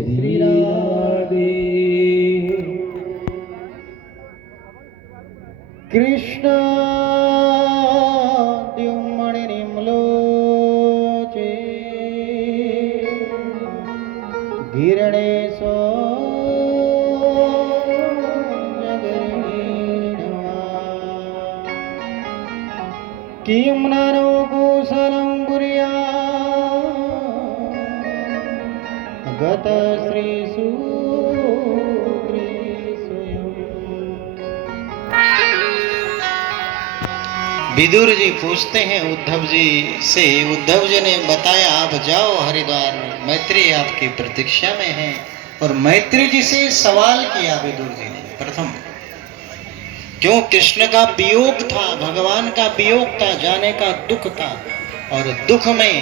श्री राधे। कृष्ण द्युमणि निर्मलोचे गिरणेशो किं नरो कुशलं पुर्या गत श्री विदुर जी पूछते हैं उद्धव जी से, उद्धव जी ने बताया आप जाओ हरिद्वार, मैत्री आपकी प्रतीक्षा में है। और मैत्री जी से सवाल किया विदुर जी ने प्रथम, क्यों कृष्ण का वियोग था, भगवान का वियोग था, जाने का दुख था और दुख में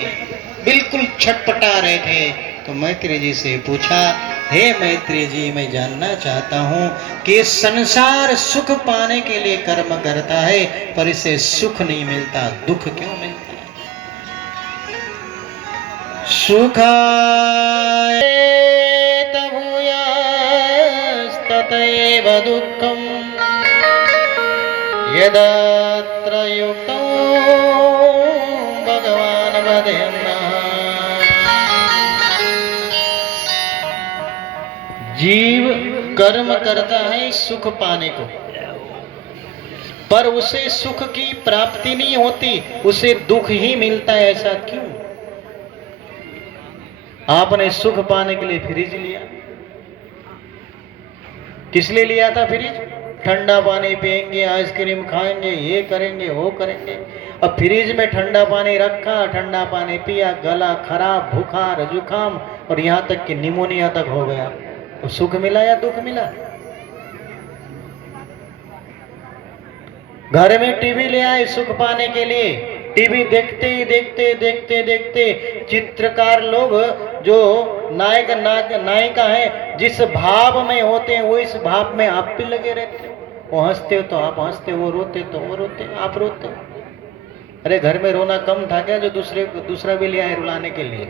बिल्कुल छटपटा रहे थे। तो मैत्री जी से पूछा, हे मैत्री जी, मैं जानना चाहता हूँ कि संसार सुख पाने के लिए कर्म करता है पर इसे सुख नहीं मिलता, दुख क्यों मिलता है? सुखाय भूयास्ततैव दुःखम् यदत्र युक्तो भगवान् वदेन्न। जीव कर्म करता है सुख पाने को, पर उसे सुख की प्राप्ति नहीं होती, उसे दुख ही मिलता है। ऐसा क्यों? आपने सुख पाने के लिए फ्रिज लिया, किस लिए लिया था फ्रिज? ठंडा पानी पिएंगे, आइसक्रीम खाएंगे, ये करेंगे, वो करेंगे। अब फ्रिज में ठंडा पानी रखा, ठंडा पानी पिया, गला खराब, बुखार, जुकाम और यहां तक कि निमोनिया तक हो गया। तो सुख मिला या दुख मिला? घर में टीवी ले आए सुख पाने के लिए, टीवी देखते ही देखते देखते देखते चित्रकार लोग जो नायक नायिका है जिस भाव में होते हैं वो इस भाव में आप भी लगे रहते हो। वो हंसते हो तो आप हंसते, वो रोते तो वो रोते, आप रोते हो। अरे घर में रोना कम था क्या जो दूसरा भी ले आए रुलाने के लिए?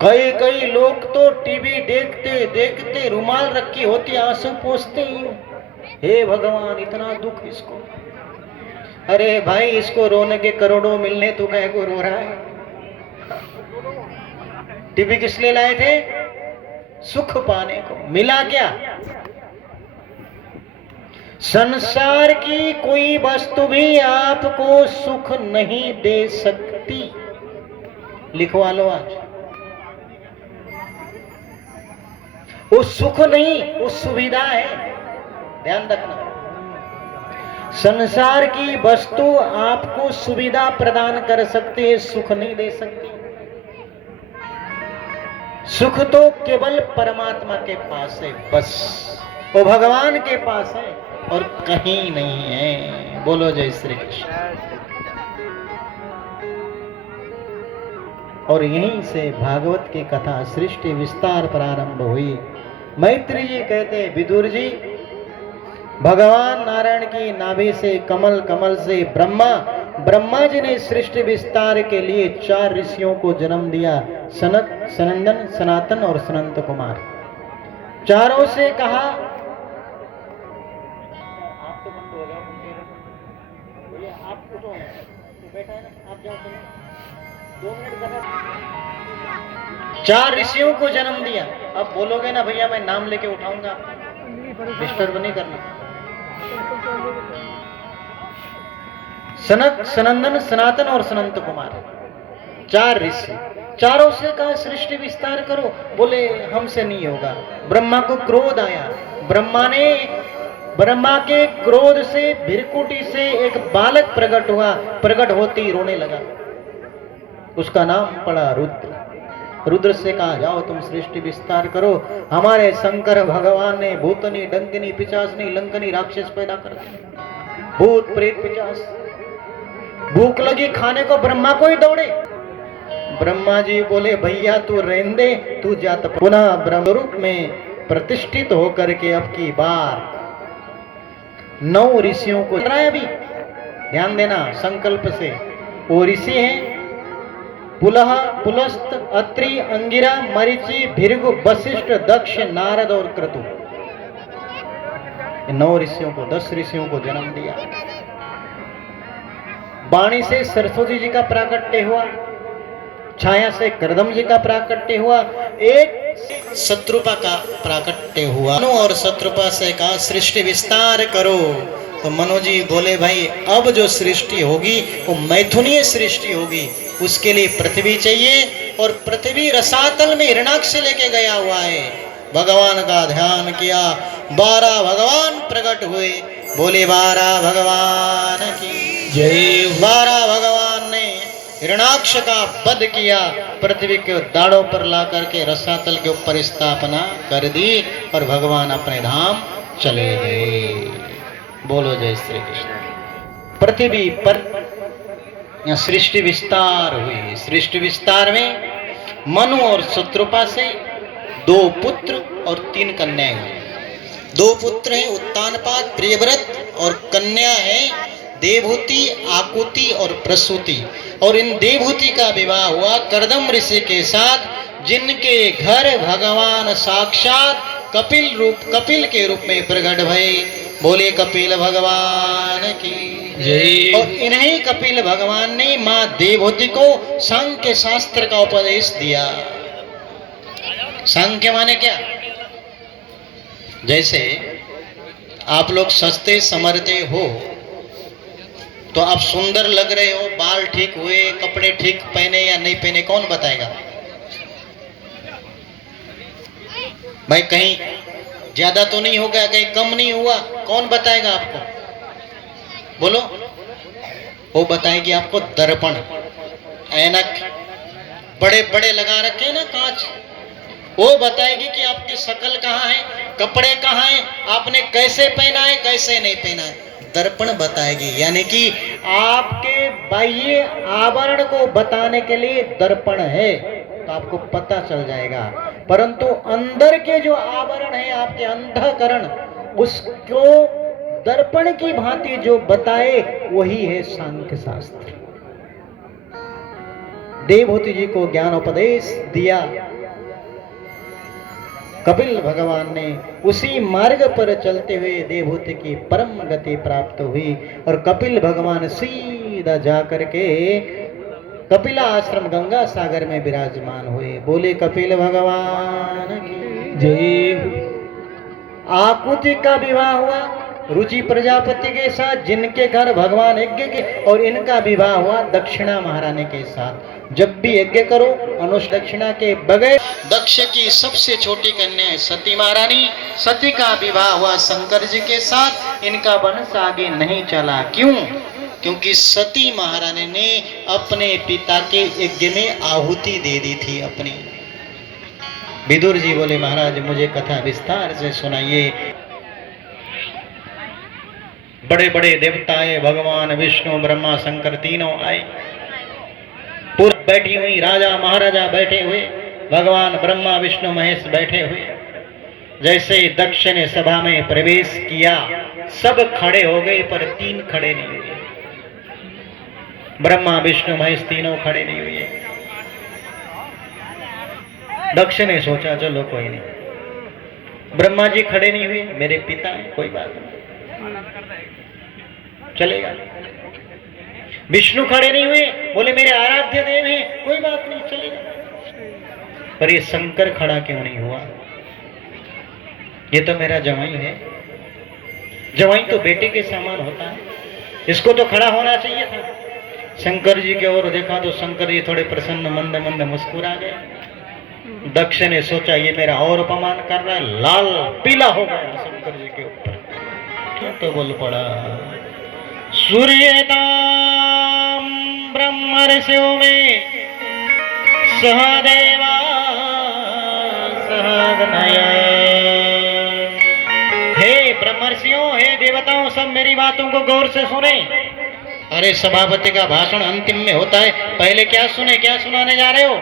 कई लोग तो टीवी देखते देखते रुमाल रखी होती, आंसू पोंछते ही, हे भगवान इतना दुख इसको। अरे भाई, इसको रोने के करोड़ों मिलने, तू कहे को रो रहा है? टीवी किस लिए लाए थे? सुख पाने को। मिला क्या? संसार की कोई वस्तु भी आपको सुख नहीं दे सकती, लिखवा लो आज। वो सुख नहीं, वो सुविधा है, ध्यान रखना। संसार की वस्तु आपको सुविधा प्रदान कर सकती है, सुख नहीं दे सकती। सुख तो केवल परमात्मा के पास है, बस वो भगवान के पास है और कहीं नहीं है। बोलो जय श्री कृष्ण। और यहीं से भागवत की कथा सृष्टि विस्तार प्रारंभ हुई। मैत्री जी कहते हैं, विदुर जी, भगवान नारायण की नाभि से कमल, कमल से ब्रह्मा जी ने सृष्टि विस्तार के लिए 4 ऋषियों को जन्म दिया, सनत, सनंदन, सनातन और सनंत कुमार। चारों से कहा, आप तो बंद हो जाओ, आप तो बैठा है ना, आप जाओ, 2 मिनट कर। 4 ऋषियों को जन्म दिया। अब बोलोगे ना भैया मैं नाम लेके उठाऊंगा, डिस्टर्ब नहीं करना। सनत, सनंदन, सनातन और सनंत कुमार, 4 ऋषि। चारों से कहा सृष्टि विस्तार करो, बोले हमसे नहीं होगा। ब्रह्मा को क्रोध आया, ब्रह्मा के क्रोध से भृकुटी से एक बालक प्रकट हुआ, प्रकट होती रोने लगा। उसका नाम पड़ा रुद्र। रुद्र से कहा, जाओ तुम सृष्टि विस्तार करो। हमारे शंकर भगवान ने भूतनी, डंकिनी, पिचासनी, लंकनी राक्षस पैदा कर दिए, भूत प्रेत पिचास। भूख लगी खाने को, ब्रह्मा को ही दौड़े। ब्रह्मा जी बोले, भैया तू रहने दे, तू जात। पुनः ब्रह्म रूप में प्रतिष्ठित होकर के अब की बार 9 ऋषियों को अभी ध्यान देना संकल्प से। वो ऋषि हैं पुलह, पुलस्त, अत्रि, अंगिरा, मरीचि, भृगु, वशिष्ठ, दक्ष, नारद और क्रतु, 9 ऋषियों को, 10 ऋषियों को जन्म दिया। वाणी से सरस्वती जी का प्राकट्य हुआ, छाया से करदम जी का प्राकट्य हुआ, एक शत्रुपा का प्राकट्य हुआ। मनु और शत्रुपा से कहा सृष्टि विस्तार करो, तो मनु जी बोले भाई अब जो सृष्टि होगी वो मैथुनीय सृष्टि होगी, उसके लिए पृथ्वी चाहिए, और पृथ्वी रसातल में हिरणाक्ष लेके गया हुआ है। भगवान का ध्यान किया, 12 भगवान प्रकट हुए, बोले 12 भगवान की जय। 12 भगवान ने हिरणाक्ष का वध किया, पृथ्वी के दाढ़ों पर ला करके रसातल के ऊपर स्थापना कर दी, और भगवान अपने धाम चले गए। बोलो जय श्री कृष्ण। पृथ्वी पर सृष्टि विस्तार हुई। सृष्टि विस्तार में मनु और शत्रुपा से 2 पुत्र और 3 कन्याएं हुई। 2 पुत्र हैं उत्तानपाद, प्रियव्रत, और कन्या है देवहूति, आकुति और प्रसूति। और इन देवहूति का विवाह हुआ करदम ऋषि के साथ, जिनके घर भगवान साक्षात कपिल के रूप में प्रकट भये। बोले कपिल भगवान की जय। और इन्हीं कपिल भगवान ने मां देवहूति को सांख्य शास्त्र का उपदेश दिया। सांख्य माने क्या? जैसे आप लोग सस्ते समरते हो तो आप सुंदर लग रहे हो, बाल ठीक हुए, कपड़े ठीक पहने या नहीं पहने, कौन बताएगा भाई? कहीं ज्यादा तो नहीं हो गया, कहीं कम नहीं हुआ, कौन बताएगा आपको? बोलो। वो बताएगी आपको दर्पण, ऐनक बड़े बड़े लगा रखे हैं ना कांच, वो बताएगी कि आपकी शक्ल कहाँ है, कपड़े कहाँ है, आपने कैसे पहना है, कैसे नहीं पहना है। दर्पण बताएगी, यानी कि आपके बाह्य आवरण को बताने के लिए दर्पण है, तो आपको पता चल जाएगा। परंतु अंदर के जो आवरण है आपके अंतःकरण, उसको दर्पण की भांति जो बताए वही है सांख्य शास्त्र। देवहूति जी को ज्ञानोपदेश दिया कपिल भगवान ने, उसी मार्ग पर चलते हुए देवहूति की परम गति प्राप्त हुई, और कपिल भगवान सीधा जाकर के कपिला आश्रम गंगा सागर में विराजमान हुए। बोले कपिल भगवान की जय। आकुति का विवाह हुआ रुचि प्रजापति के साथ, जिनके घर भगवान यज्ञ के, और इनका विवाह हुआ दक्षिणा महारानी के साथ। जब भी यज्ञ करो अनुष्ठ दक्षिणा के बगैर। दक्ष की सबसे छोटी कन्या है सती महारानी, सती का विवाह हुआ शंकर जी के साथ, इनका वंश आगे नहीं चला। क्यों? क्योंकि सती महारानी ने अपने पिता के यज्ञ में आहुति दे दी थी अपनी। विदुर जी बोले महाराज मुझे कथा विस्तार से सुनाइए। बड़े बड़े देवता आए, भगवान विष्णु ब्रह्मा शंकर तीनों आए, पूर्व बैठी हुई राजा महाराजा बैठे हुए, भगवान ब्रह्मा विष्णु महेश बैठे हुए। जैसे ही दक्ष ने सभा में प्रवेश किया सब खड़े हो गए, पर 3 खड़े नहीं हुए। ब्रह्मा विष्णु महेश तीनों खड़े नहीं हुए। दक्ष ने सोचा चलो कोई नहीं, ब्रह्मा जी खड़े नहीं हुए, मेरे पिता हैं, कोई बात नहीं, चलेगा। विष्णु खड़े नहीं हुए, बोले मेरे आराध्य देव हैं, कोई बात नहीं, चलेगा। पर ये शंकर खड़ा क्यों नहीं हुआ? ये तो मेरा जवाई है, जवाई तो बेटे के समान होता है, इसको तो खड़ा होना चाहिए था। शंकर जी की ओर देखा तो शंकर जी थोड़े प्रसन्न मंद मंद मुस्कुरा गए। दक्ष ने सोचा ये मेरा और अपमान कर रहा है, लाल पीला हो गया शंकर जी के ऊपर। तो बोल पड़ा सूर्यताम ब्रह्म ऋषियों में सहदेवा सहगनया। हे ब्रह्मर्षियों, हे देवताओं, सब मेरी बातों को गौर से सुने। अरे सभापति का भाषण अंतिम में होता है, पहले क्या सुने, क्या सुनाने जा रहे हो?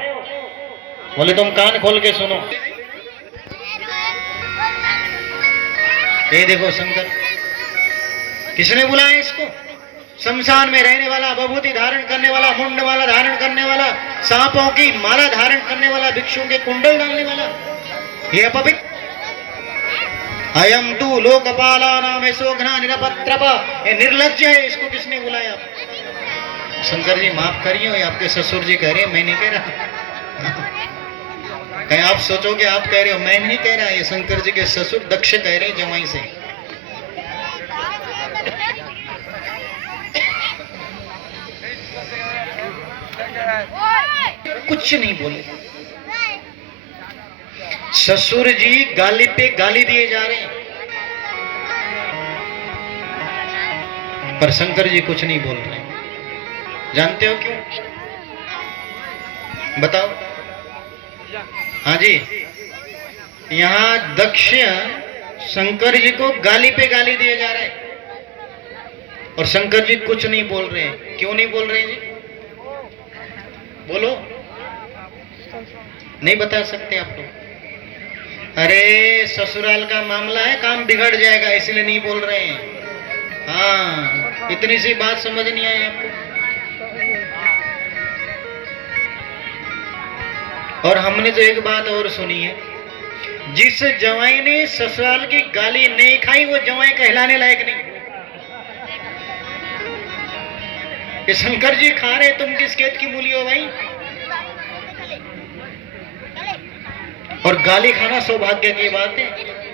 बोले तुम कान खोल के सुनो। ये देखो शंकर, किसने बुलाया इसको? शमशान में रहने वाला, विभूति धारण करने वाला, मुंड माला धारण करने वाला, सांपों की माला धारण करने वाला, भिक्षुओं के कुंडल डालने वाला, ये अपवित्र। अयम तू लोकपाला नाम सोघना निरपत्रपा, ये निर्लज्ज है, इसको किसने बुलाया? शंकर जी माफ करिए, ये आपके ससुर जी कह रहे हैं, मैं नहीं कह रहा। कहीं आप सोचोगे आप कह रहे हो, मैं नहीं कह रहा, ये शंकर जी के ससुर दक्ष कह रहे हैं जवाई से। कुछ नहीं बोले, ससुर जी गाली पे गाली दिए जा रहे हैं, पर शंकर जी कुछ नहीं बोल रहे। जानते हो क्यों? बताओ। हाँ जी, यहाँ दक्ष शंकर जी को गाली पे गाली दिए जा रहे हैं और शंकर जी कुछ नहीं बोल रहे हैं। क्यों नहीं बोल रहे जी? बोलो। नहीं बता सकते आप लोग? अरे ससुराल का मामला है, काम बिगड़ जाएगा, इसलिए नहीं बोल रहे हैं। हाँ, इतनी सी बात समझ नहीं आई आपको? और हमने तो एक बात और सुनी है, जिस जवाई ने ससुराल की गाली नहीं खाई वो जवाई कहलाने लायक नहीं। ये शंकर जी खा रहे, तुम किस खेत की मूली हो भाई? और गाली खाना सौभाग्य की बात है।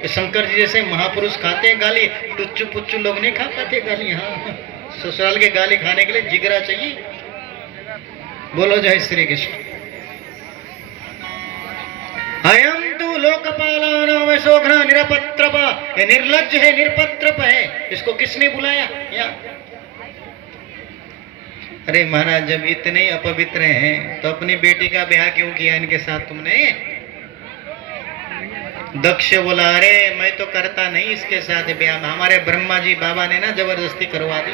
ये शंकर जी जैसे महापुरुष खाते हैं गाली, टुच्चू पुच्चू लोग नहीं खा पाते गाली। हाँ, ससुराल के गाली खाने के लिए जिगरा चाहिए। बोलो जय श्री कृष्ण। अयम तू लोकपाला नाम सोघना निरपत्रप, ये निर्लज्ज है, निरपत्रप है, इसको किसने बुलाया? अरे महाराज, जब इतने अपवित्र हैं तो अपनी बेटी का ब्याह क्यों किया इनके साथ तुमने? दक्ष बोला, अरे मैं तो करता नहीं इसके साथ ब्याह, हमारे ब्रह्मा जी बाबा ने ना जबरदस्ती करवा दी।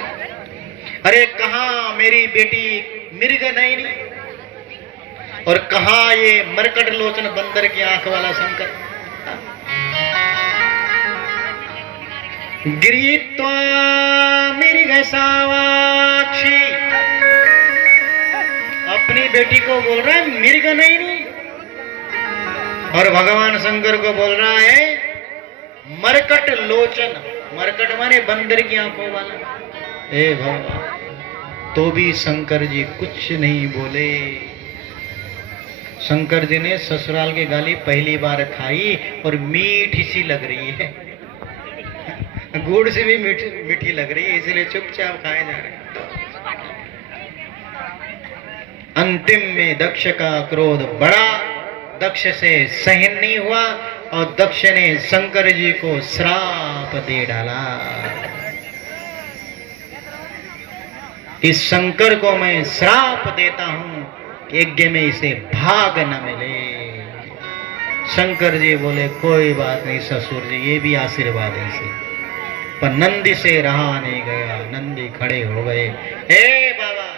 अरे कहाँ मेरी बेटी मृग नहीं, और कहा ये मरकट लोचन बंदर की आंख वाला शंकर। गिरीत्वा मृग सावाक्षी, अपनी बेटी को बोल रहा है मृग नहीं, और भगवान शंकर को बोल रहा है मरकट लोचन। मरकट माने बंदर की आंखों वाला। हे भगवान, तो भी शंकर जी कुछ नहीं बोले। शंकर जी ने ससुराल की गाली पहली बार खाई और मीठी सी लग रही है, गुड़ से भी मीठी लग रही है, इसलिए चुपचाप खाए जा रहे हैं। अंतिम में दक्ष का क्रोध बढ़ा, दक्ष से सहन नहीं हुआ और दक्ष ने शंकर जी को श्राप दे डाला। इस शंकर को मैं श्राप देता हूं, यज्ञ में इसे भाग न मिले। शंकर जी बोले कोई बात नहीं ससुर जी, ये भी आशीर्वाद है इसे। पर नंदी से रहा नहीं गया, नंदी खड़े हो गए। हे बाबा,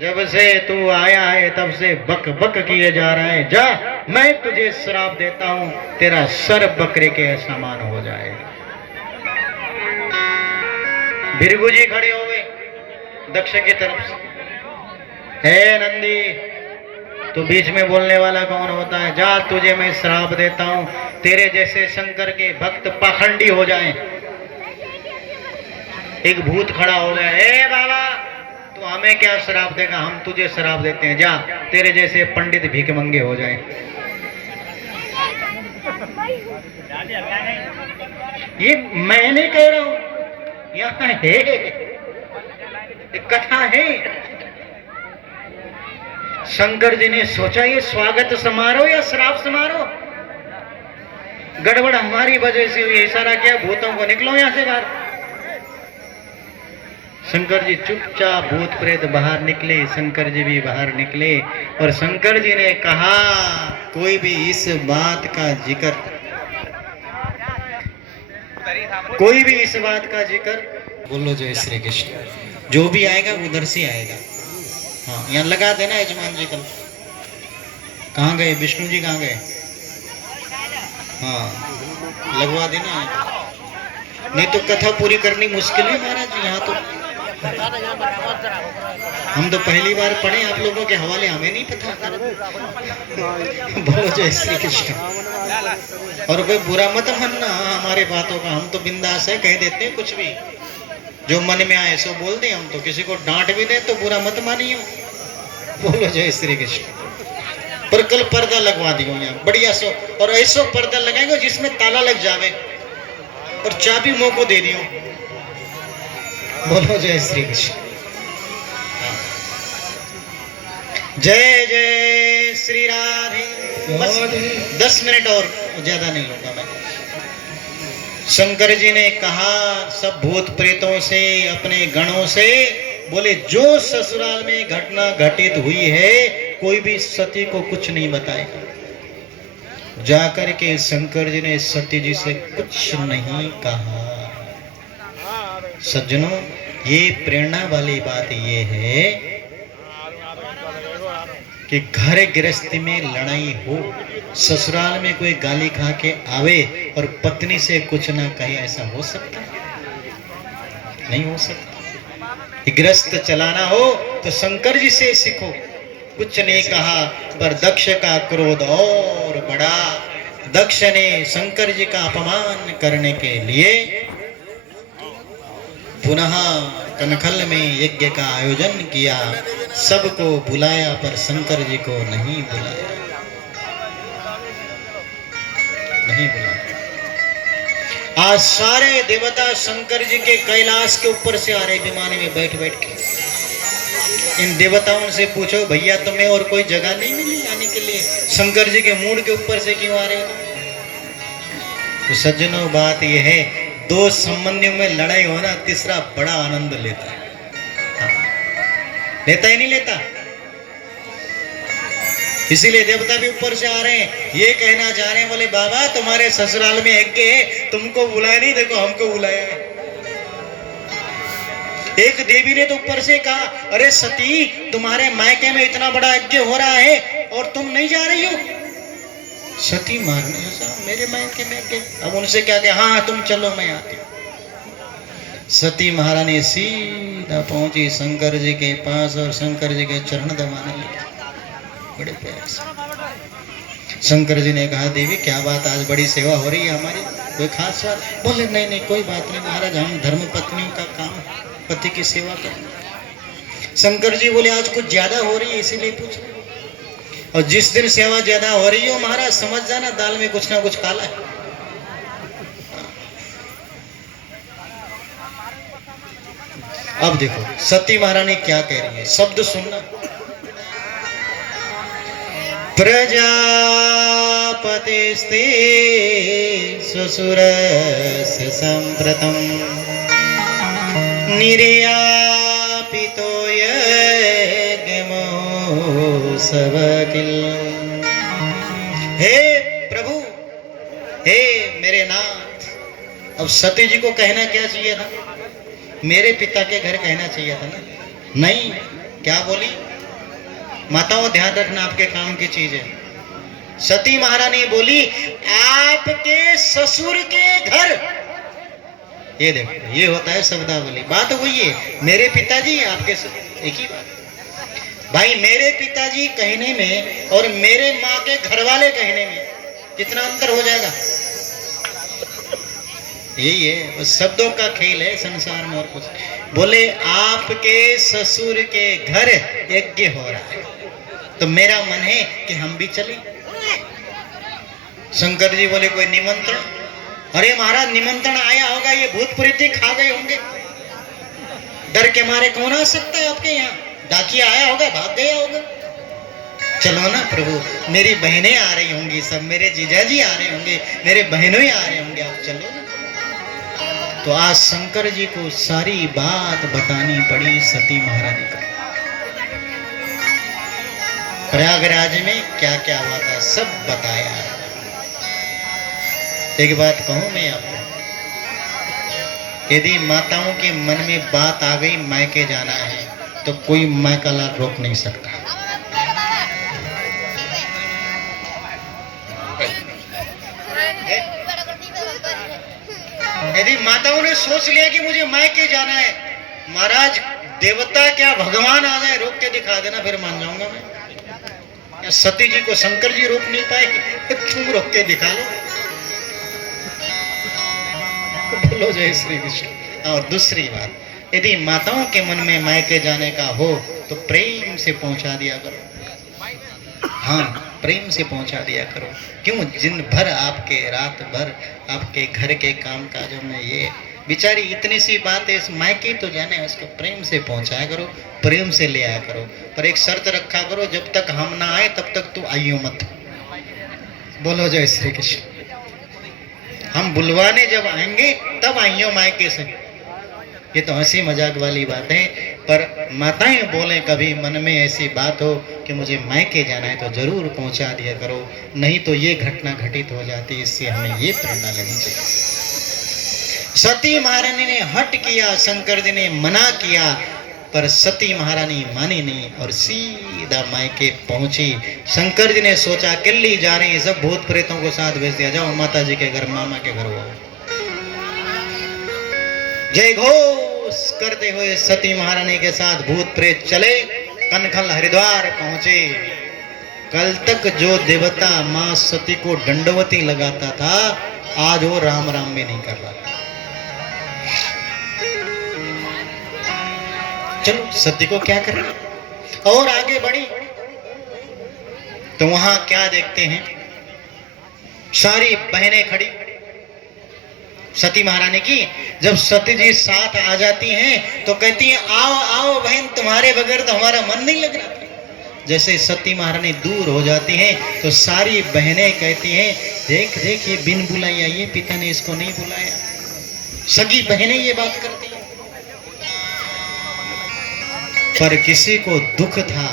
जब से तू आया है तब से बक बक किए जा रहा है, जा मैं तुझे श्राप देता हूं, तेरा सर बकरे के समान हो जाए। भृगु जी खड़े हो गए दक्ष की तरफ से। हे नंदी, तू बीच में बोलने वाला कौन होता है? जा तुझे मैं श्राप देता हूं, तेरे जैसे शंकर के भक्त पाखंडी हो जाएं। एक भूत खड़ा हो गया, ए बाबा तू हमें क्या श्राप देगा, हम तुझे श्राप देते हैं, जा तेरे जैसे पंडित भिखमंगे हो जाएं। ये मैं नहीं कह रहा हूं, यहाँ है एक कथा है। शंकर जी ने सोचा ये स्वागत समारोह या श्राप समारोह? गड़बड़ हमारी वजह से हुई, इशारा किया भूतों को निकलो यहां से बाहर। शंकर जी चुपचाप भूत प्रेत बाहर निकले, शंकर जी भी बाहर निकले और शंकर जी ने कहा कोई भी इस बात का जिक्र, कोई भी इस बात का जिक्र, बोलो जय श्री कृष्ण। जो भी आएगा उधर से आएगा। हाँ, यहाँ लगा देना यजमान जी। कल कहाँ गए? विष्णु जी कहाँ गए? हाँ लगवा देना, नहीं तो कथा पूरी करनी मुश्किल है महाराज जी यहाँ तो। हम तो पहली बार पढ़े, आप लोगों के हवाले हमें नहीं पता। बोलो जय श्री कृष्ण। और कोई बुरा मत मानना हमारे बातों का, हम तो बिंदास है, कह देते हैं कुछ भी जो मन में आए सो बोल दे। हम तो किसी को डांट भी दे तो बुरा मत मानियो। बोलो जय श्री कृष्ण। पर कल पर्दा लगवा दियो यहाँ बढ़िया सो, और ऐसो पर्दा लगाएंगे जिसमें ताला लग जावे और चाबी मुंह को दे दियो। बोलो जय श्री कृष्ण। जय जय श्री राधे। बस 10 मिनट और, ज्यादा नहीं लूंगा मैं। शंकर जी ने कहा सब भूत प्रेतों से, अपने गणों से, बोले जो ससुराल में घटना घटित हुई है कोई भी सती को कुछ नहीं बताएगा। जाकर के शंकर जी ने सती जी से कुछ नहीं कहा। सज्जनों, ये प्रेरणा वाली बात ये है कि घर गृहस्थी में लड़ाई हो, ससुराल में कोई गाली खा के आवे और पत्नी से कुछ ना कहे, ऐसा हो सकता है? नहीं हो सकता। गृहस्थ चलाना हो तो शंकर जी से सीखो। कुछ नहीं कहा, पर दक्ष का क्रोध और बढ़ा। दक्ष ने शंकर जी का अपमान करने के लिए पुनः कनखल में यज्ञ का आयोजन किया। सबको बुलाया पर शंकर जी को नहीं बुलाया, नहीं बुलाया। आज सारे देवता शंकर जी के कैलाश के ऊपर से आ रहे विमान में बैठ बैठ के। इन देवताओं से पूछो भैया तुम्हें और कोई जगह नहीं मिली आने के लिए, शंकर जी के मूड के ऊपर से क्यों आ रहे हो? तो सज्जनों, बात यह है, दो संबंधियों में लड़ाई होना, तीसरा बड़ा आनंद लेता है। लेता ही नहीं लेता। इसीलिए देवता भी ऊपर से आ रहे हैं, ये कहना चाह रहे हैं, बोले बाबा तुम्हारे ससुराल में यज्ञ है, तुमको बुलाया नहीं, देखो हमको बुलाया है। एक देवी ने तो ऊपर से कहा, अरे सती तुम्हारे मायके में इतना बड़ा यज्ञ हो रहा है और तुम नहीं जा रही हो? सती मारने मेरे मायके में यज्ञ। अब उनसे क्या कहा, हाँ तुम चलो मैं आती हूँ। सती महारानी सीधा पहुंची शंकर जी के पास और शंकर जी के चरण दबाने लगी बड़े प्यार से। शंकर जी ने कहा, देवी क्या बात, आज बड़ी सेवा हो रही है हमारी, कोई खास बात? बोले नहीं नहीं कोई बात नहीं महाराज, हम धर्म पत्नियों का काम पति की सेवा करना। शंकर जी बोले आज कुछ ज्यादा हो रही है इसीलिए पूछ रहे, और जिस दिन सेवा ज्यादा हो रही हो महाराज समझ जाना दाल में कुछ ना कुछ काला है। अब देखो सती महारानी क्या कह रही है, शब्द सुनना। प्रजापतिस्ते ससुरस्य संप्रतम् निर्यापितो यज्ञमो सवकिल। हे प्रभु, हे मेरे नाथ। अब सती जी को कहना क्या चाहिए था? मेरे पिता के घर कहना चाहिए था ना? नहीं, क्या बोली? माताओं ध्यान रखना, आपके काम की चीज है। सती महारानी बोली आपके ससुर के घर। ये देखो, ये होता है शब्दावली। बात वही है, मेरे पिताजी आपके एक ही बात भाई। मेरे पिताजी कहने में और मेरे माँ के घर वाले कहने में कितना अंतर हो जाएगा? यही है, बस शब्दों का खेल है संसार में और कुछ। बोले आपके ससुर के घर यज्ञ हो रहा है तो मेरा मन है कि हम भी चलें। शंकर जी बोले कोई निमंत्रण? अरे महाराज निमंत्रण आया होगा, ये भूत प्रेत खा गए होंगे, डर के मारे कौन आ सकता है आपके यहाँ? डाकिया आया होगा, भाग गया होगा। चलो ना प्रभु, मेरी बहनें आ रही होंगी, सब मेरे जीजाजी आ रहे होंगे, मेरे बहनों ही आ रहे होंगे, आप चलो ना। तो आज शंकर जी को सारी बात बतानी पड़ी सती महारानी को। प्रयागराज में क्या क्या हुआ था सब बताया। एक बात कहूं मैं आपको, यदि माताओं के मन में बात आ गई मायके जाना है तो कोई मायका लाल रोक नहीं सकता। यदि माताओं ने सोच लिया कि मुझे मायके जाना है, महाराज देवता क्या भगवान आ जाए रोक के दिखा देना, फिर मान जाऊंगा मैं। या सती जी को शंकर जी रोक नहीं पाएगी, तुम रोक के दिखा लो। बोलो जय श्री कृष्ण। और दूसरी बात, यदि माताओं के मन में मायके जाने का हो तो प्रेम से पहुंचा दिया करो। हाँ, प्रेम से पहुंचा दिया करो। क्यों, दिन भर आपके, रात भर आपके घर के काम काजों में ये बेचारी इतनी सी बात है, इस मायके तो जाने, उसको प्रेम से पहुंचाया करो, प्रेम से ले आया करो। पर एक शर्त रखा करो, जब तक हम ना आए तब तक तू आइयो मत। बोलो जय श्री कृष्ण। हम बुलवाने जब आएंगे तब आइयो मायके से। ये तो हंसी मजाक वाली बात है, पर माताएं बोले कभी मन में ऐसी बात हो कि मुझे मायके जाना है तो जरूर पहुंचा दिया करो, नहीं तो ये घटना घटित हो जाती है। इससे हमें ये प्रेरणा लेनी चाहिए। सती महारानी ने हट किया, शंकर जी ने मना किया, पर सती महारानी मानी नहीं और सीधा मायके पहुंची। शंकर जी ने सोचा किल्ली जा रहे हैं, सब भूत प्रेतों को साथ भेज दिया, जाओ माता जी के घर, मामा के घर आओ। जय घोष करते हुए सती महारानी के साथ भूत प्रेत चले, कनखल हरिद्वार पहुंचे। कल तक जो देवता मां सती को दंडवती लगाता था, आज वो राम राम भी नहीं कर रहा था। चलो सती को क्या करना। और आगे बढ़ी तो वहां क्या देखते हैं, सारी बहनें खड़ी सती महारानी की। जब सती जी साथ आ जाती हैं तो कहती हैं, आओ आओ बहन, तुम्हारे बगैर तो हमारा मन नहीं लग रहा। जैसे सती महारानी दूर हो जाती हैं तो सारी बहनें कहती हैं, देख देख ये बिन बुलाई आई है, पिता ने इसको नहीं बुलाया। सगी बहनें ये बात करती हैं। पर किसी को दुख था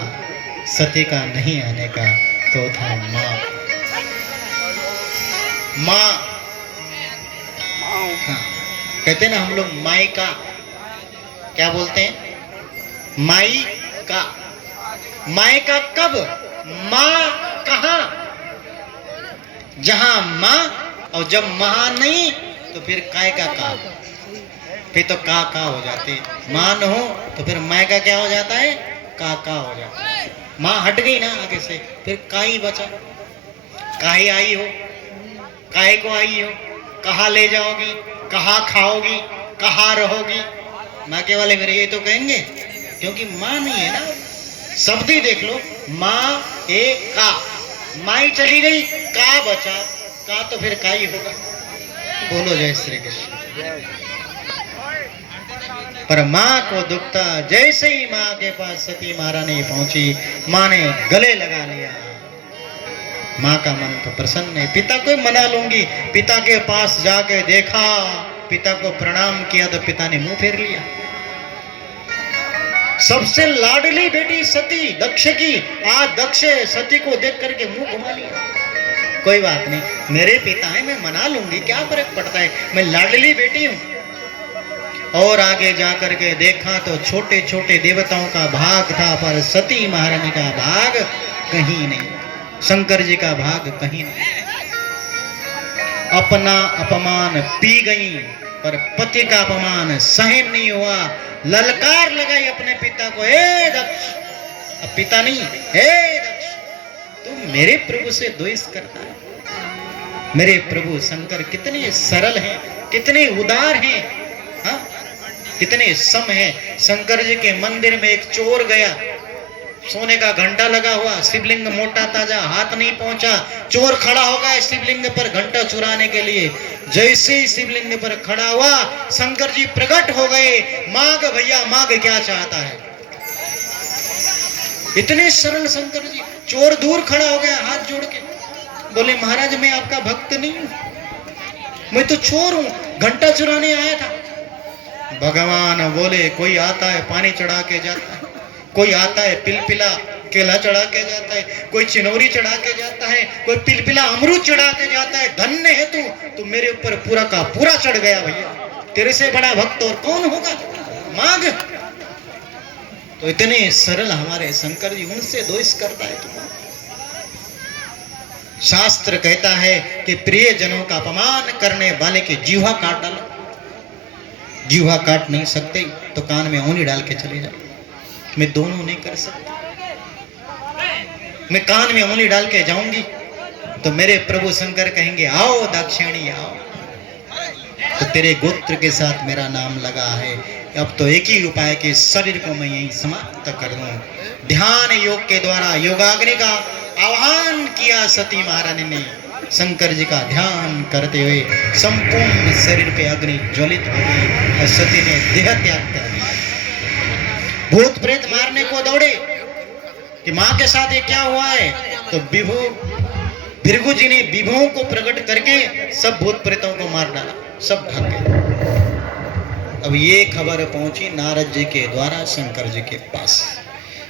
सती का नहीं आने का, तो था मां। मां, हाँ, कहते ना हम लोग माई का, क्या बोलते हैं, माई का। माई का कब, मां कहां, जहां मां, और जब मां नहीं तो फिर काय का का, फिर तो का हो जाती है। मां न हो तो फिर माय का क्या हो जाता है, का हो जाता है। मां हट गई ना आगे से, फिर का ही बचा। काहे आई हो, काहे को आई हो, कहाँ ले जाओगी, कहाँ खाओगी, कहाँ रहोगी। माँ के वाले मेरे ये तो कहेंगे, क्योंकि माँ नहीं है ना। शब्द ही देख लो, माँ एक का, माई चली गई, का बचा, का तो फिर का ही होगा। बोलो जय श्री कृष्ण। पर माँ को दुख था। जैसे ही माँ के पास सती महारानी पहुंची, माँ ने गले लगा लिया। माँ का मन तो प्रसन्न है, पिता को मना लूंगी। पिता के पास जाके देखा, पिता को प्रणाम किया तो पिता ने मुंह फेर लिया। सबसे लाडली बेटी सती दक्ष की, आज दक्ष सती को देख करके मुंह घुमा लिया। कोई बात नहीं, मेरे पिता है, मैं मना लूंगी, क्या फर्क पड़ता है, मैं लाडली बेटी हूं। और आगे जाकर के देखा तो छोटे छोटे देवताओं का भाग था, पर सती महारानी का भाग कहीं नहीं, शंकर जी का भाग कहीं नहीं। अपना अपमान पी गई, पर पति का अपमान सहन नहीं हुआ। ललकार लगाई अपने पिता को, हे दक्ष, अब पिता नहीं, हे दक्ष, तुम मेरे प्रभु से द्वेष करता है। मेरे प्रभु शंकर कितने सरल हैं, कितने उदार हैं, हाँ, कितने सम हैं। शंकर जी के मंदिर में एक चोर गया, सोने का घंटा लगा हुआ, शिवलिंग मोटा ताजा, हाथ नहीं पहुंचा। चोर खड़ा हो गया शिवलिंग पर घंटा चुराने के लिए। जैसे ही शिवलिंग पर खड़ा हुआ, शंकर जी प्रकट हो गए। मांग भैया मांग, क्या चाहता है। इतने सरल शंकर जी। चोर दूर खड़ा हो गया हाथ जोड़ के, बोले महाराज मैं आपका भक्त नहीं हूं, मैं तो चोर हूं, घंटा चुराने आया था। भगवान बोले, कोई आता है पानी चढ़ा के जाता है, कोई आता है पिलपिला केला चढ़ा के जाता है, कोई चिनौरी चढ़ा के जाता है, कोई पिलपिला अमरूद चढ़ा के जाता है। धन्य है तू मेरे ऊपर पूरा का पूरा चढ़ गया भैया, तेरे से बड़ा भक्त और कौन होगा, मांग। तो इतने सरल हमारे शंकर जी, उनसे द्वेष करता है तुम्हारा। शास्त्र कहता है कि प्रिय जनों का अपमान करने वाले की जीवा काट डालो। जीवा काट नहीं सकते तो कान में ऊनी डाल के चले जाओ। मैं दोनों नहीं कर सकता। मैं कान में ऊनी डाल के जाऊंगी तो मेरे प्रभु शंकर कहेंगे आओ दाक्षिणी आओ, तो तेरे गोत्र के साथ मेरा नाम लगा है। अब तो एक ही उपाय कि शरीर को मैं यहीं समाप्त कर दूं। ध्यान योग के द्वारा योगाग्नि का आह्वान किया सती महारानी ने। शंकर जी का ध्यान करते हुए संपूर्ण शरीर पे अग्नि ज्वलित हो गई और सती ने देह त्याग कर दिया। भूत प्रेत मारने को दौड़े कि मां के साथ ये क्या हुआ है, तो विभु भृगु जी ने विभुओं को प्रकट करके सब भूत प्रेतों को मार डाला, सब भाग गए। अब ये खबर पहुंची नारद जी के द्वारा शंकर जी के पास।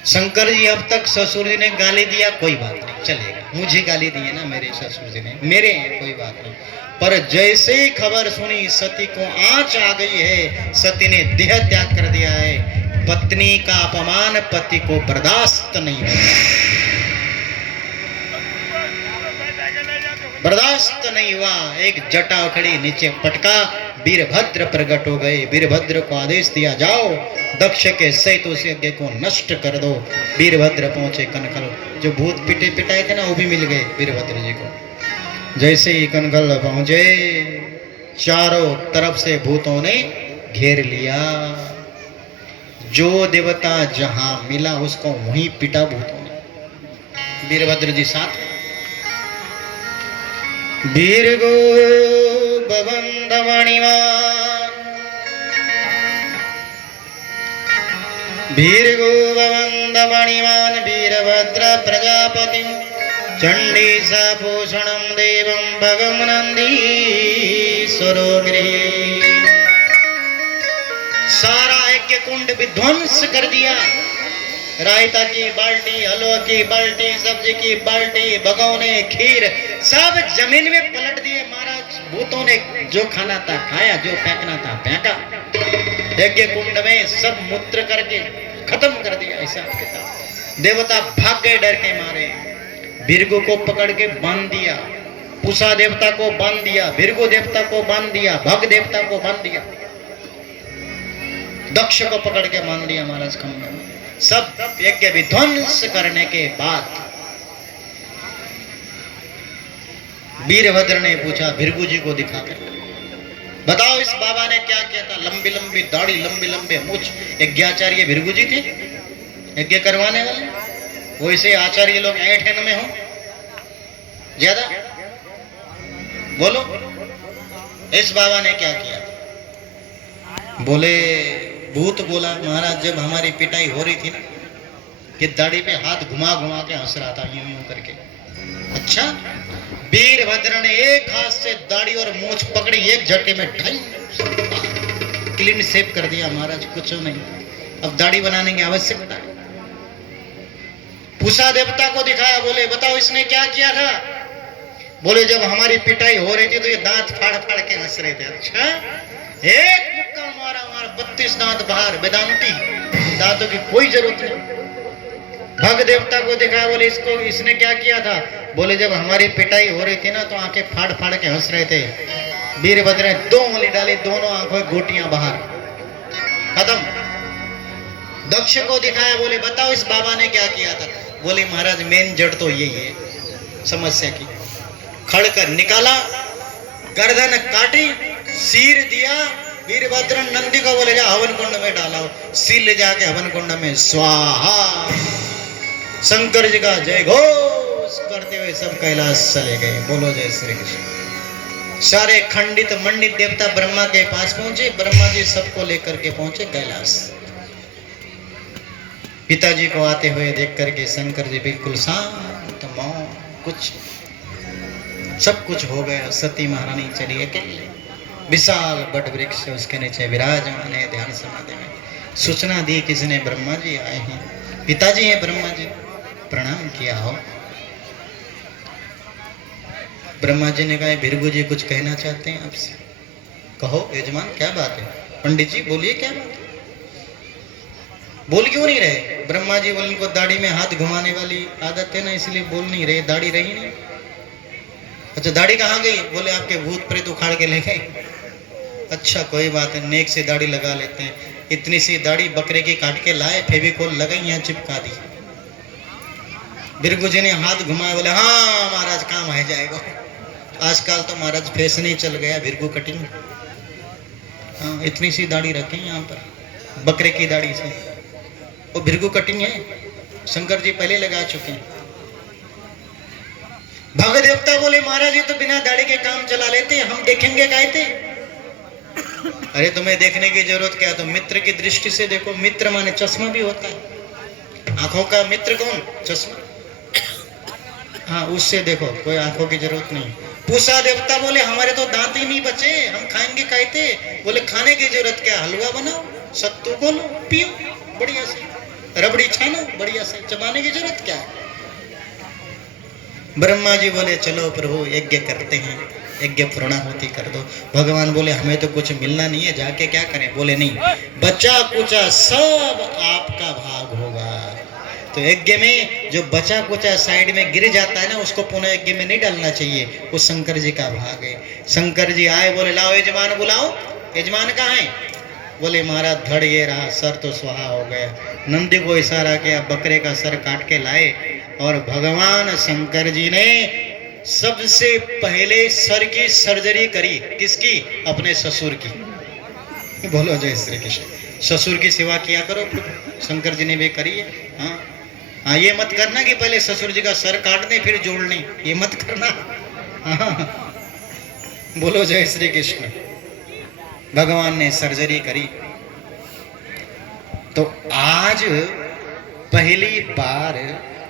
शंकर जी अब तक ससुर जी ने गाली दिया, कोई बात नहीं चलेगा, मुझे गाली दी है ना मेरे ससुर जी ने, मेरे हैं कोई बात नहीं। पर जैसे ही खबर सुनी सती को आंच आ गई है, सती ने देह त्याग कर दिया है। पत्नी का अपमान पति को बर्दाश्त नहीं होता, बर्दाश्त नहीं हुआ। एक जटा उखड़ी नीचे पटका, वीरभद्र प्रकट हो गए। वीरभद्र को आदेश दिया जाओ दक्ष के सहित उस यज्ञ को नष्ट कर दो। वीरभद्र पहुंचे कनखल, जो भूत पिटे पिटाए थे ना वो भी मिल गए वीरभद्र जी को। जैसे ही कनखल पहुंचे चारों तरफ से भूतों ने घेर लिया। जो देवता जहां मिला उसको वहीं पिटा भूतों ने। वीरभद्र जी साथ वीरगो बबंध मणिमान, वीरगो बबंध मणिमान वीरभद्र प्रजापति चंडी सभूषणम देवं भगम नंदीश्वरो गृहे। सारा यज्ञ कुंड विध्वंस कर दिया। रायता की बाल्टी, हलवा की बाल्टी, सब्जी की बाल्टी, भगोने, खीर सब जमीन में पलट दिए। महाराज भूतों ने जो खाना था खाया, जो फेंकना था फेंका। यज्ञ कुंड में सब मूत्र करके खत्म कर दिया। ऐसा देवता भाग गए डर के मारे। भृगु को पकड़ के बांध दिया, पूषा देवता को बांध दिया, भृगु देवता को बांध दिया, भग देवता को बांध दिया, दक्ष को पकड़ के बांध दिया महाराज खंभे में। सब यज्ञ विध्वंस करने के बाद वीरभद्र ने पूछा भृगु जी को दिखाकर, बताओ इस बाबा ने क्या किया था। लंबी लंबी दाढ़ी, लंबे लंबे मूछ। यज्ञाचार्य भृगु जी थे यज्ञ करवाने वाले। वैसे आचार्य लोग ऐठन में हो ज्यादा। बोलो इस बाबा ने क्या किया था। बोले भूत बोला महाराज जब हमारी पिटाई हो रही थी ना, कि दाढ़ी पे हाथ घुमा घुमा के हंस रहा था यूं यूं करके। अच्छा, वीरभद्र ने एक हाथ से दाढ़ी और मूछ पकड़ी, एक झटके में ढंग क्लीन शेप कर दिया महाराज, कुछ नहीं। अब दाढ़ी बनाने की आवश्यकता है। पूषा देवता को दिखाया, बोले बताओ इसने क्या किया था। बोले जब हमारी पिटाई हो रही थी तो ये दांत फाड़ फाड़ के हंस रहे थे। अच्छा, एक मुक्का मारा, 32 दांत बाहर, वेदांती दांतों की कोई जरूरत नहीं। भग देवता को दिखाया, बोले इसको इसने क्या किया था। बोले जब हमारी पिटाई हो रही थी ना तो आंखें फाड़ फाड़ के हंस रहे थे। वीरभद्र ने 2 उंगली डाली, दोनों आंखों गोटियां बाहर, खत्म। दक्ष को दिखाया, बोले बताओ इस बाबा ने क्या किया था। बोले महाराज मेन जड़ तो यही है समस्या की। खड़कर निकाला, गर्दन काटी, सिर दिया। वीरभद्र नंदी को बोले जा हवन कुंड में डाला, सिर ले जाके हवन कुंड में स्वाहा। शंकर जी का जय घोष करते हुए सब कैलाश चले गए। बोलो जय श्री कृष्ण। सारे खंडित मंडित देवता ब्रह्मा के पास पहुंचे। ब्रह्मा जी सबको लेकर के पहुंचे कैलाश। पिताजी को आते हुए देख करके शंकर जी बिल्कुल शांत मौन, कुछ सब कुछ हो गया। सती महारानी चली अकेले, विशाल बट वृक्ष उसके नीचे विराजमान है ध्यान समाधि में। सूचना दी किसने, ब्रह्मा जी आए हैं, पिताजी हैं ब्रह्मा जी, प्रणाम किया हो। ब्रह्मा जी ने कहा भृगु जी कुछ कहना चाहते हैं आपसे। कहो यजमान क्या बात है। पंडित जी बोलिए क्या बात है। बोल क्यों नहीं रहे। ब्रह्मा जी बोले उनको दाढ़ी में हाथ घुमाने वाली आदत है ना, इसलिए बोल नहीं रहे, दाढ़ी रही नहीं। अच्छा दाढ़ी कहाँ गई। बोले आपके भूत प्रेत उखाड़ के ले गए। अच्छा कोई बात है, नेक से दाढ़ी लगा लेते हैं। इतनी सी दाढ़ी बकरे की काट के लाए, फेविकोल लगाई, यहाँ चिपका दी। बिरगू जी ने हाथ घुमाए, बोले हाँ महाराज काम आ जाएगा। आजकल तो महाराज फैशन ही चल गया बिरगू कटिंग। हाँ, इतनी सी दाढ़ी रखें यहाँ पर बकरे की दाढ़ी से, वो बिरगू कटिंग है, शंकर जी पहले लगा चुके हैं। भगत देवता बोले महाराज ये तो बिना दाढ़ी के काम चला लेते, हम देखेंगे कहते। अरे तुम्हें देखने की जरूरत क्या, तो मित्र की दृष्टि से देखो। मित्र माने चश्मा भी होता है, आंखों का मित्र कौन? चश्मा। हाँ, उससे देखो, कोई आंखों की जरूरत नहीं। पूषा देवता बोले हमारे तो दांत ही नहीं बचे, हम खाएंगे कहते। बोले खाने की जरूरत क्या, हलवा बनाओ, सत्तू घोलो, पियो बढ़िया से, रबड़ी छानो बढ़िया से, चबाने की जरूरत क्या है। ब्रह्मा जी बोले चलो प्रभु यज्ञ करते हैं, यज्ञ पूर्णाहुति कर दो। भगवान बोले हमें तो कुछ मिलना नहीं है, जाके क्या करें। बोले नहीं, बचा कुचा सब आपका भाग होगा। तो यज्ञ में जो बचा कुचा साइड में गिर जाता है ना, उसको पुनः यज्ञ में नहीं डालना चाहिए, वो शंकर जी का भाग है। शंकर जी आए, बोले लाओ यजमान बुलाओ। यजमान कहाँ है? बोले महाराज धड़ ये रहा, सर तो सुहा हो गया। नंदी को इशारा किया, बकरे का सर काट के लाए, और भगवान शंकर जी ने सबसे पहले सर की सर्जरी करी। किसकी? अपने ससुर की। बोलो जय श्री कृष्ण। ससुर की सेवा किया करो, शंकर जी ने भी करी है। हाँ हाँ, ये मत करना कि पहले ससुर जी का सर काटने फिर जोड़ने, ये मत करना। हाँ, बोलो जय श्री कृष्ण। भगवान ने सर्जरी करी। तो आज पहली बार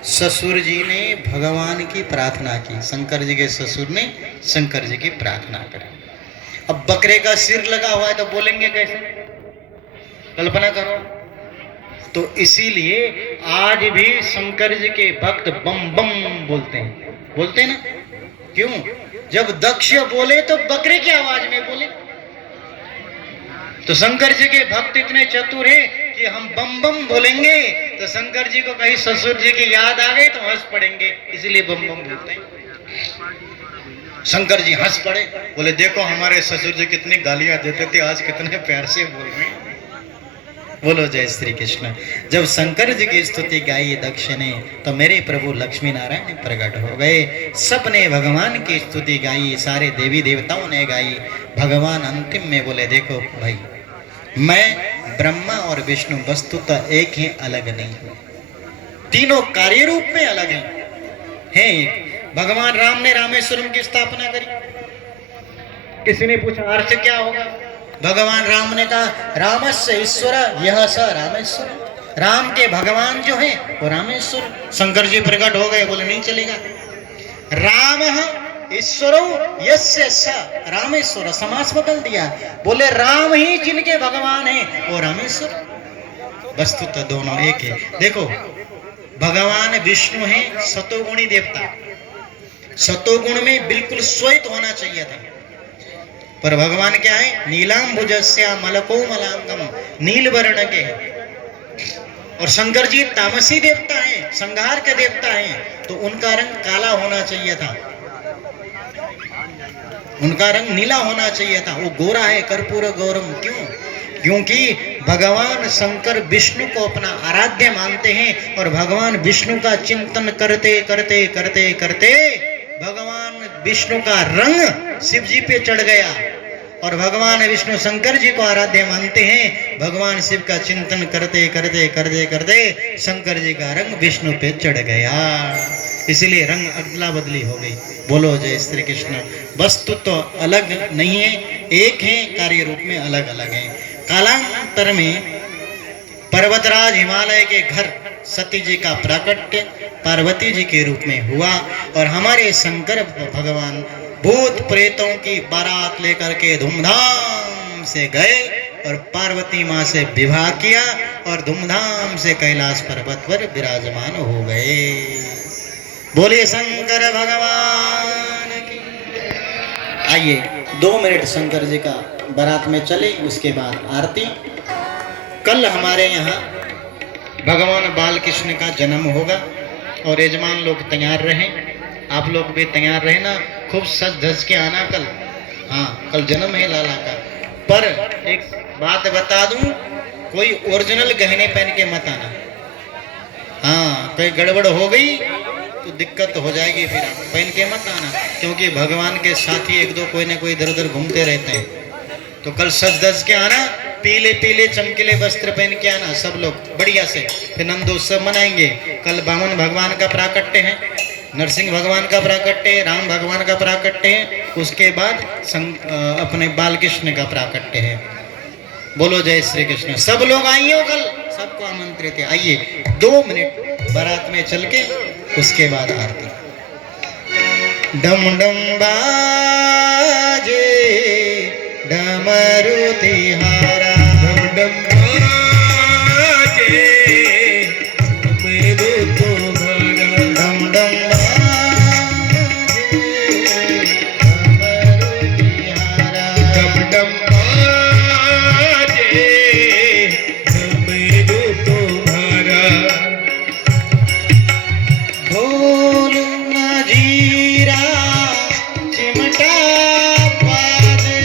ससुर जी ने भगवान की प्रार्थना की, शंकर जी के ससुर ने शंकर जी की प्रार्थना करी। अब बकरे का सिर लगा हुआ है तो बोलेंगे कैसे, कल्पना करो। तो इसीलिए आज भी शंकर जी के भक्त बम बम बोलते हैं, बोलते हैं ना। क्यों? जब दक्ष बोले तो बकरे की आवाज में बोले। तो शंकर जी के भक्त इतने चतुर हैं कि हम बम बम बोलेंगे तो शंकर जी को कहीं ससुर जी की याद आ गई तो हंस पड़ेंगे, इसलिए बम बम बोलते हैं। शंकर जी हंस पड़े, बोले देखो हमारे ससुर जी कितनी गालियां देते थे, आज कितने प्यार से बोल रहे हैं। बोलो जय श्री कृष्ण। जब शंकर जी की स्तुति गाई दक्ष ने, तो मेरे प्रभु लक्ष्मी नारायण प्रकट हो गए। सबने भगवान की स्तुति गाई, सारे देवी देवताओं ने गाई। भगवान अंतिम में बोले देखो भाई, मैं ब्रह्मा और विष्णु वस्तुतः एक ही, अलग नहीं हूं। तीनों कार्य रूप में अलग हैं। एक भगवान राम ने रामेश्वरम की स्थापना करी। किसी ने पूछा अर्थ क्या होगा? भगवान राम ने कहा रामस्य ईश्वर यह स रामेश्वर। राम के भगवान जो है वो रामेश्वर। शंकर जी प्रकट हो गए, बोले नहीं चलेगा। राम ईश्वरो यस्य स रामेश्वर, समास बदल दिया। बोले राम ही जिनके भगवान हैं वो रामेश्वर। वस्तुतः दोनों एक है। देखो भगवान विष्णु है सतोगुणी देवता, सतोगुण में बिल्कुल श्वेत होना चाहिए था, पर भगवान क्या है? नीलांबुजस्या मलको मलांगम, नील वर्ण के हैं। और शंकर जी तामसी देवता हैं, संहार के देवता हैं, तो उनका रंग काला होना चाहिए था, उनका रंग नीला होना चाहिए था। वो गोरा है, कर्पूर गौरम। क्यों? क्योंकि भगवान शंकर विष्णु को अपना आराध्य मानते हैं, और भगवान विष्णु का चिंतन करते करते करते करते भगवान विष्णु का रंग शिव जी पे चढ़ गया, और भगवान विष्णु शंकर जी को आराध्य मानते हैं। भगवान शिव का चिंतन करते करते करते करते शंकर जी का रंग विष्णु पे चढ़ गया, इसलिए रंग अदला बदली हो गई। बोलो जय श्री कृष्ण। वस्तु तो अलग नहीं है, एक है, कार्य रूप में अलग अलग है। कालांतर में पर्वतराज हिमालय के घर सती जी का प्राकट्य पार्वती जी के रूप में हुआ, और हमारे शंकर भगवान भूत प्रेतों की बारात लेकर के धूमधाम से गए और पार्वती माँ से विवाह किया, और धूमधाम से कैलाश पर्वत पर विराजमान हो गए। बोले शंकर भगवान की। आइए 2 मिनट शंकर जी का बारात में चले, उसके बाद आरती। कल हमारे यहाँ भगवान बाल कृष्ण का जन्म होगा, और यजमान लोग तैयार रहें, आप लोग भी तैयार रहे ना, खूब सज धज के आना कल। हाँ, कल जन्म है लाला का, पर एक बात बता दूं, कोई ओरिजिनल गहने पहन के मत आना। हाँ, कोई गड़बड़ हो गई तो दिक्कत हो जाएगी, फिर आप पहन के मत आना, क्योंकि भगवान के साथी एक दो कोई ना कोई इधर उधर घूमते रहते हैं। तो कल सज धज के आना, पीले पीले चमकीले वस्त्र पहन के आना सब लोग बढ़िया से। फिर नंदोत्सव मनाएंगे। कल वामन भगवान का प्राकट्य है, नरसिंह भगवान का प्राकट्य है, राम भगवान का प्राकट्य है, उसके बाद अपने बालकृष्ण का प्राकट्य है। बोलो जय श्री कृष्ण। सब लोग आइए हो, कल सबको आमंत्रित है। आइए 2 मिनट बारात में चल के उसके बाद आरती। डम डम बाजे डमरू तिहारा, डम डम बाजे डमरू तुम्हारा, डम डम बाजे डमरू तिहारा, डम डम बाजे डमरू तुम्हारा। ढोल मजीरा चिमटा बाजे,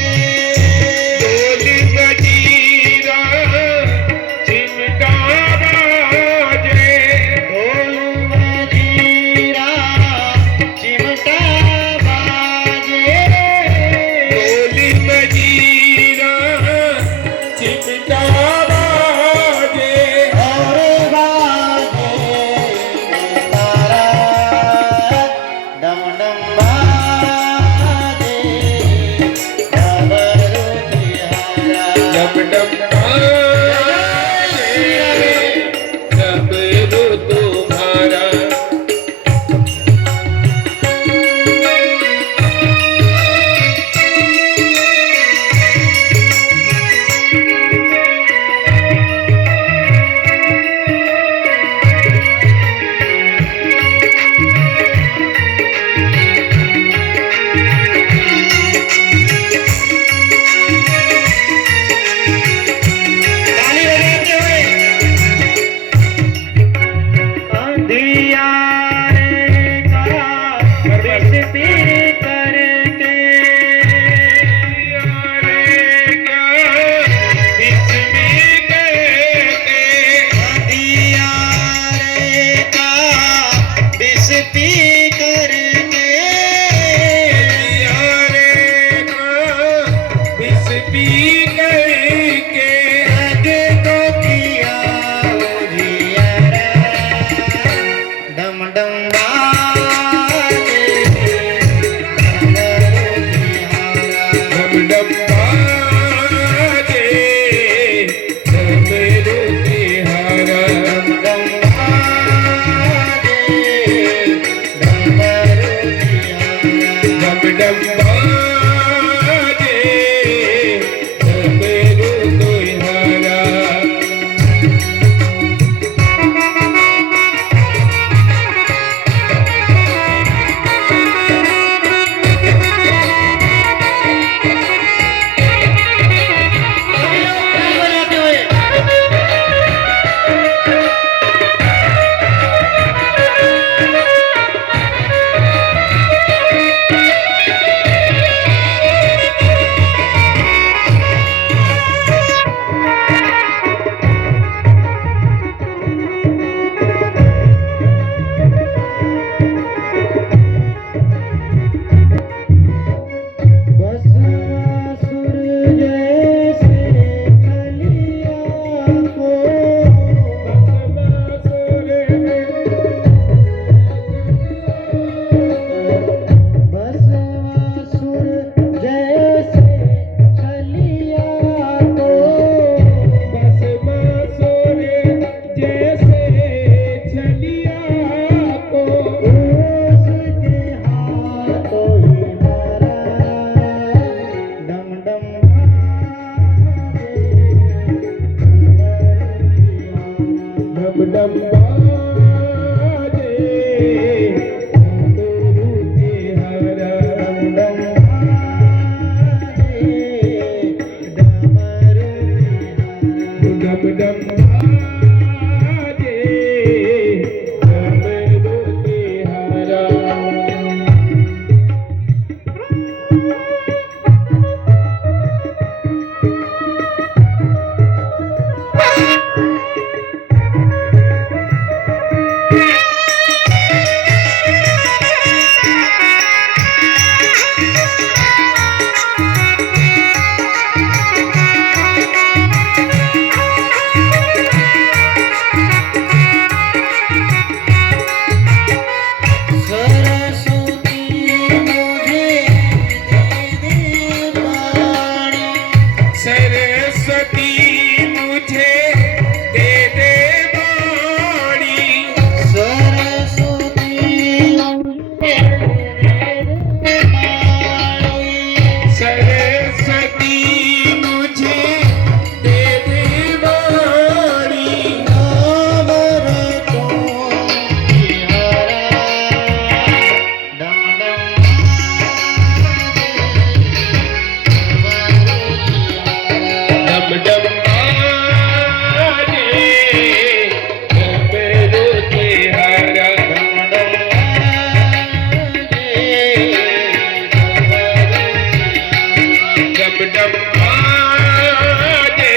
डम डम बाजे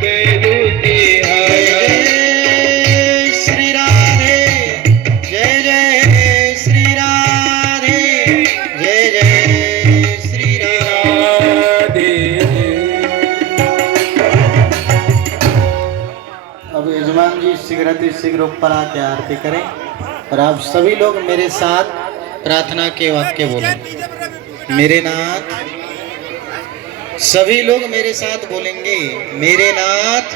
बेरुती आया। श्री राधे जय जय श्री राधे जय जय श्री राधे। अब यजमान जी शीघ्र ऊपर आके आरती करें और आप सभी लोग मेरे साथ प्रार्थना के वाक्य बोलें। मेरे नाथ, सभी लोग मेरे साथ बोलेंगे, मेरे नाथ